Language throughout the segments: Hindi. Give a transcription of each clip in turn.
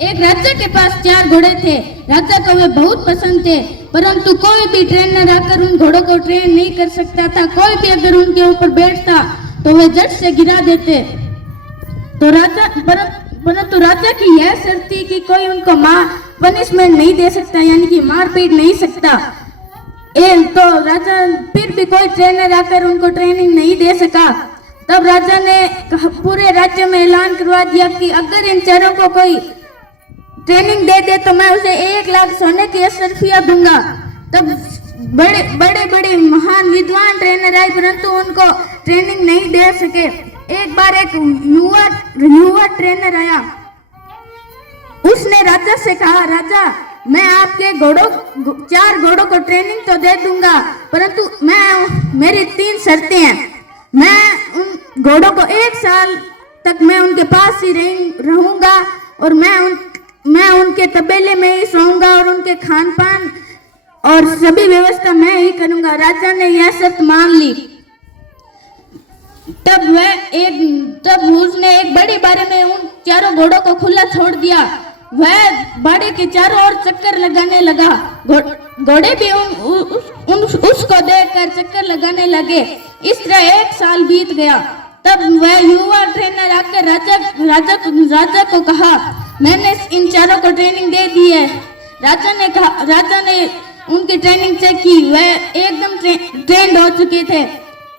एक राजा के पास 4 घोड़े थे। राजा को वे बहुत पसंद थे, परंतु कोई भी ट्रेनर आकर उन घोड़ों को ट्रेन नहीं कर सकता था। कोई भी अगर उनके ऊपर बैठता तो वे झट से गिरा देते। तो परंतु राजा की यह शर्त थी कि कोई उनको पनिशमेंट नहीं दे सकता, यानी कि मार पीट नहीं सकता। तो राजा फिर भी कोई ट्रेनर आकर उनको ट्रेनिंग नहीं दे सका। तब राजा ने पूरे राज्य में ऐलान करवा दिया कि अगर इन चारों को कोई ट्रेनिंग दे दे तो मैं उसे 1 लाख सोने की अशर्फिया दूंगा। तब बड़े बड़े महान विद्वान ट्रेनर आए, परंतु उनको ट्रेनिंग नहीं दे सके। एक बार एक युवा ट्रेनर आया। उसने राजा से कहा, राजा मैं आपके 4 घोड़ों को ट्रेनिंग तो दे दूंगा, परंतु मेरी 3 शर्तें हैं। मैं उन घोड़ों को 1 साल तक मैं उनके पास ही रहूंगा और मैं उनके तबेले में ही सोऊंगा और उनके खान पान और सभी व्यवस्था मैं ही करूंगा। राजा ने यह शर्त मान ली। तब उसने एक बड़ी बारी में उन 4 घोड़ों को खुला छोड़ दिया। वह बाड़े के चारों ओर चक्कर लगाने लगा। घोड़े भी उसको देखकर चक्कर लगाने लगे। इस तरह 1 साल बीत गया। तब वह युवा ट्रेनर आकर राजा को कहा, मैंने इन 4 को ट्रेनिंग दे दी है। राजा ने उनकी ट्रेनिंग चेक की। वह एकदम ट्रेंड हो चुके थे।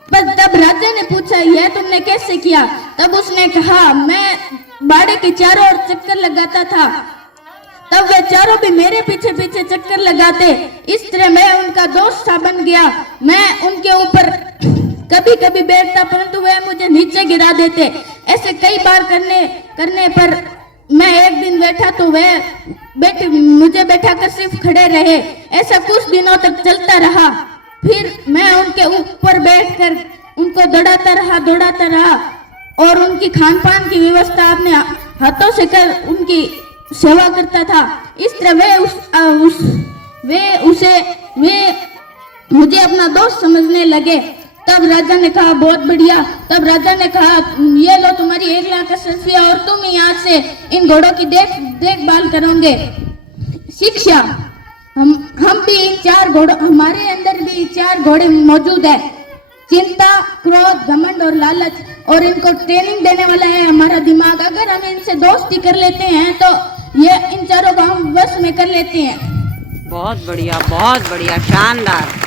पर तब राजा ने पूछा, यह तुमने कैसे किया? तब उसने कहा, मैं बाड़े के चारों ओर चक्कर लगाता था, तब वे चारों भी मेरे पीछे पीछे चक्कर लगाते। इस तरह मैं उनका दोस्त सा बन गया। मैं उनके ऊपर कभी कभी बैठता, परंतु वे मुझे नीचे गिरा देते। ऐसे कई बार करने पर मैं एक दिन बैठा तो वे मुझे बैठा कर सिर्फ खड़े रहे। ऐसा कुछ दिनों तक चलता रहा। फिर मैं उनके ऊपर बैठकर उनको दौड़ाता रहा और उनकी खान पान की व्यवस्था अपने हाथों से कर उनकी सेवा करता था। इस तरह वे मुझे अपना दोस्त समझने लगे। तब राजा ने कहा, बहुत बढ़िया। तब राजा ने कहा, ये लो तुम्हारी 1 लाख अशर्फिया और तुम ही आज से इन घोड़ों की देखभाल करोगे। शिक्षा, हम भी इन 4 घोड़ों, हमारे अंदर भी 4 घोड़े मौजूद है। चिंता, क्रोध, घमंड और लालच, और इनको ट्रेनिंग देने वाला है हमारा दिमाग। अगर हम इनसे दोस्ती कर लेते हैं तो ये इन 4 को हम वश में कर लेते हैं। बहुत बढ़िया, शानदार।